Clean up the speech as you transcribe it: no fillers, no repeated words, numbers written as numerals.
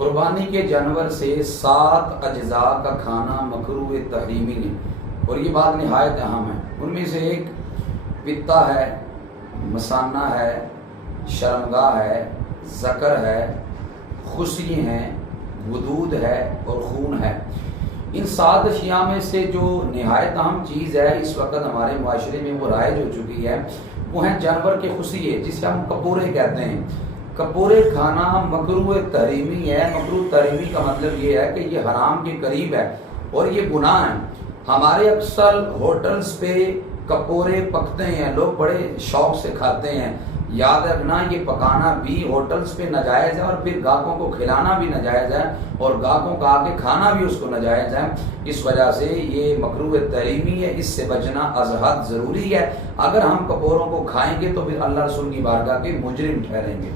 قربانی کے جانور سے 7 اجزاء کا کھانا مکروہ تحریمی ہے، اور یہ بات نہایت اہم ہے۔ ان میں سے ایک پتا ہے، مثانہ ہے، شرمگاہ ہے، ذکر ہے، خصی ہیں، ودود ہے اور خون ہے۔ ان 7 اشیاء میں سے جو نہایت اہم چیز ہے اس وقت ہمارے معاشرے میں وہ رائج ہو چکی ہے، وہ ہیں جانور کے خصیے، جسے ہم کپورے کہتے ہیں۔ کپورے کھانا مکروہ تحریمی ہے۔ مکروہ تحریمی کا مطلب یہ ہے کہ یہ حرام کے قریب ہے اور یہ گناہ ہے۔ ہمارے اکثر ہوٹلز پہ کپورے پکتے ہیں، لوگ بڑے شوق سے کھاتے ہیں۔ یاد رکھنا یہ پکانا بھی ہوٹلز پہ ناجائز ہے، اور پھر گاہکوں کو کھلانا بھی ناجائز ہے، اور گاہکوں کا آ کے کھانا بھی اس کو ناجائز ہے۔ اس وجہ سے یہ مکروہ تحریمی ہے، اس سے بچنا از حد ضروری ہے۔ اگر ہم کپوروں کو کھائیں گے تو پھر اللہ رسول کی بارگاہ کے مجرم ٹھہریں گے۔